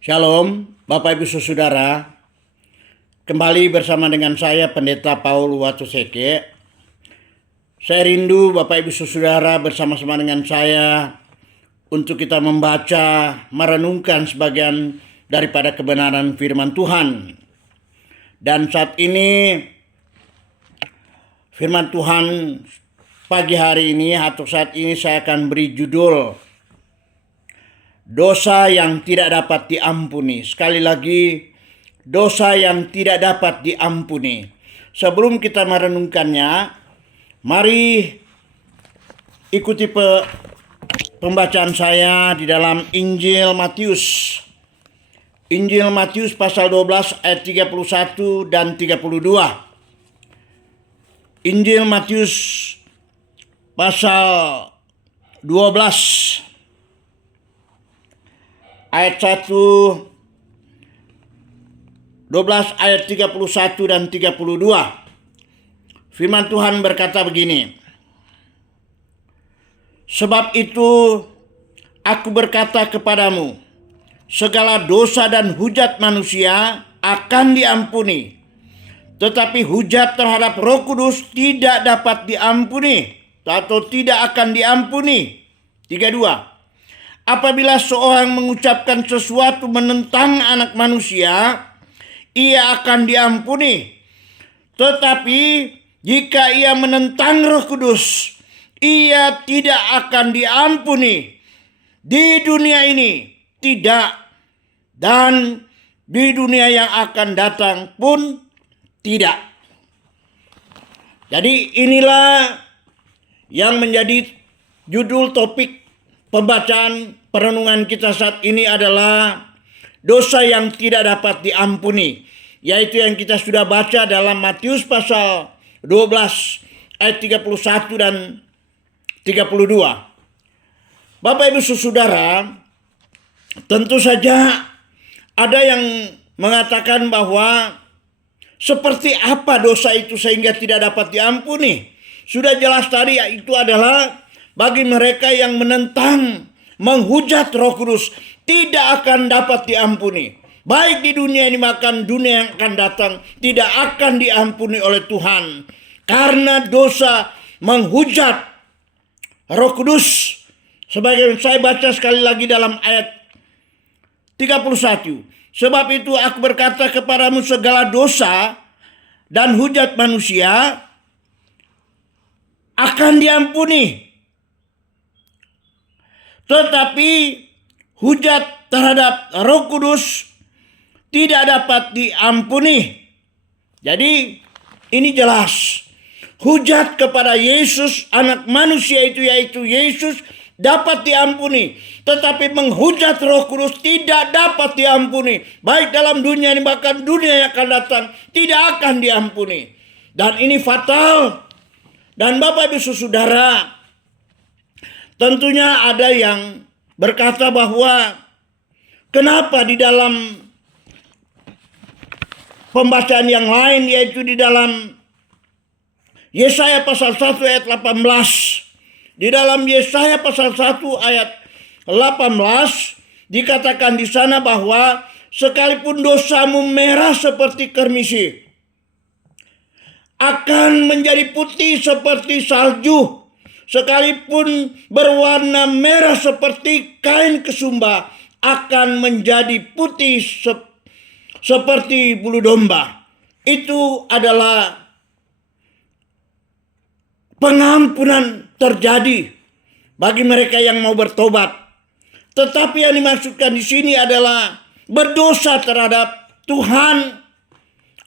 Shalom, Bapak Ibu Saudara. Kembali bersama dengan saya Pendeta Paul Watuseke. Saya rindu Bapak Ibu Saudara bersama-sama dengan saya untuk kita membaca, merenungkan sebagian daripada kebenaran firman Tuhan. Dan saat ini firman Tuhan pagi hari ini atau saat ini saya akan beri judul dosa yang tidak dapat diampuni. Sekali lagi, dosa yang tidak dapat diampuni. Sebelum kita merenungkannya, mari ikuti pembacaan saya di dalam Injil Matius. Injil Matius pasal 12 ayat 31 dan 32. Injil Matius pasal 12 ayat 1, 12 ayat 31 dan 32. Firman Tuhan berkata begini. Sebab itu aku berkata kepadamu, segala dosa dan hujat manusia akan diampuni, tetapi hujat terhadap Roh Kudus tidak dapat diampuni atau tidak akan diampuni. 32. Apabila seorang mengucapkan sesuatu menentang anak manusia, ia akan diampuni. Tetapi jika ia menentang Roh Kudus, ia tidak akan diampuni. Di dunia ini tidak, dan di dunia yang akan datang pun tidak. Jadi inilah yang menjadi judul topik pembacaan perenungan kita saat ini adalah dosa yang tidak dapat diampuni, yaitu yang kita sudah baca dalam Matius pasal 12 ayat 31 dan 32. Bapak Ibu Saudara, tentu saja ada yang mengatakan bahwa seperti apa dosa itu sehingga tidak dapat diampuni. Sudah jelas tadi, itu adalah bagi mereka yang menentang, menghujat Roh Kudus, tidak akan dapat diampuni. Baik di dunia ini maupun dunia yang akan datang, tidak akan diampuni oleh Tuhan. Karena dosa menghujat Roh Kudus. Sebagai saya baca sekali lagi dalam ayat 31. Sebab itu aku berkata kepadamu, segala dosa dan hujat manusia akan diampuni, tetapi hujat terhadap Roh Kudus tidak dapat diampuni. Jadi ini jelas. Hujat kepada Yesus, anak manusia itu, yaitu Yesus, dapat diampuni. Tetapi menghujat Roh Kudus tidak dapat diampuni. Baik dalam dunia ini bahkan dunia yang akan datang tidak akan diampuni. Dan ini fatal. Dan Bapak Ibu Saudara, tentunya ada yang berkata bahwa kenapa di dalam pembacaan yang lain, yaitu di dalam Yesaya pasal 1 ayat 18. Di dalam Yesaya pasal 1 ayat 18 dikatakan di sana bahwa sekalipun dosamu merah seperti kermisi, akan menjadi putih seperti salju. Sekalipun berwarna merah seperti kain kesumba, akan menjadi putih seperti bulu domba. Itu adalah pengampunan terjadi bagi mereka yang mau bertobat. Tetapi yang dimaksudkan di sini adalah berdosa terhadap Tuhan,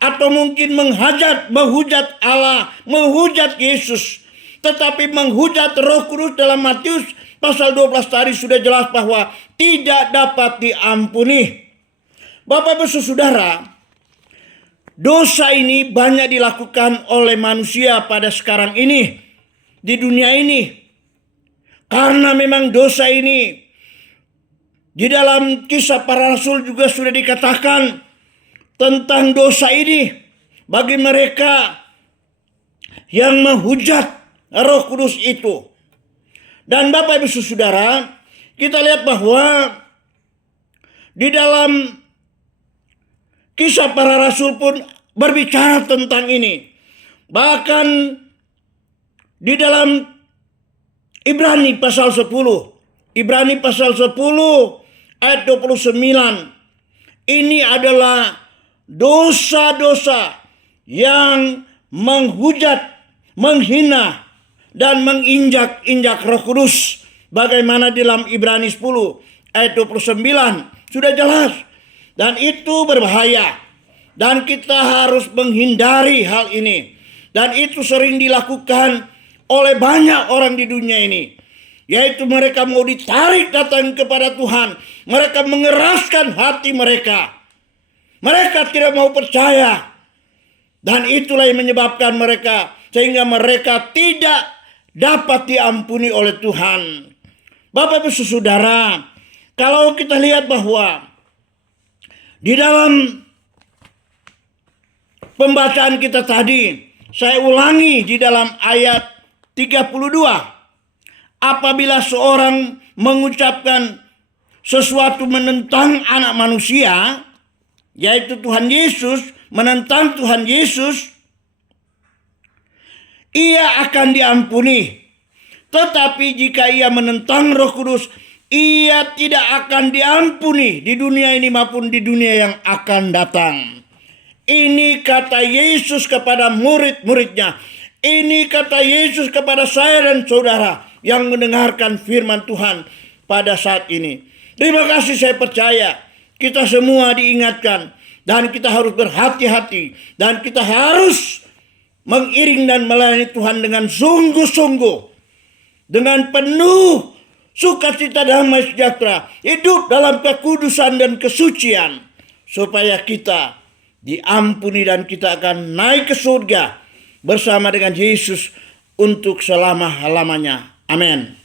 atau mungkin menghujat Allah, menghujat Yesus. Tetapi menghujat Roh Kudus dalam Matius pasal 12 tadi sudah jelas bahwa tidak dapat diampuni. Bapak Ibu Saudara, dosa ini banyak dilakukan oleh manusia pada sekarang ini, di dunia ini. Karena memang dosa ini, di dalam Kisah Para Rasul juga sudah dikatakan tentang dosa ini bagi mereka yang menghujat Roh Kudus itu. Dan Bapak Ibu Saudara, kita lihat bahwa Di dalam Kisah Para Rasul pun berbicara tentang ini. Bahkan di dalam Ibrani pasal 10. Ibrani pasal 10 ayat 29. Ini adalah dosa-dosa yang menghujat, menghina, dan menginjak-injak Roh Kudus. Bagaimana di dalam Ibrani 10 ayat 29. Sudah jelas. Dan itu berbahaya. Dan kita harus menghindari hal ini. Dan itu sering dilakukan oleh banyak orang di dunia ini. Yaitu mereka mau ditarik datang kepada Tuhan. Mereka mengeraskan hati mereka. Mereka tidak mau percaya. Dan itulah yang menyebabkan mereka. Sehingga mereka tidak dapat diampuni oleh Tuhan. Bapak Ibu Saudara, kalau kita lihat bahwa di dalam pembacaan kita tadi, saya ulangi di dalam ayat 32. Apabila seorang mengucapkan sesuatu menentang anak manusia, yaitu Tuhan Yesus, menentang Tuhan Yesus, ia akan diampuni. Tetapi jika ia menentang Roh Kudus, ia tidak akan diampuni di dunia ini maupun di dunia yang akan datang. Ini kata Yesus kepada murid-muridnya. Ini kata Yesus kepada saya dan saudara yang mendengarkan firman Tuhan pada saat ini. Terima kasih, saya percaya kita semua diingatkan. Dan kita harus berhati-hati. Dan kita harus mengiring dan melayani Tuhan dengan sungguh-sungguh. Dengan penuh sukacita damai sejahtera. Hidup dalam kekudusan dan kesucian. Supaya kita diampuni dan kita akan naik ke surga bersama dengan Yesus untuk selama-lamanya. Amin.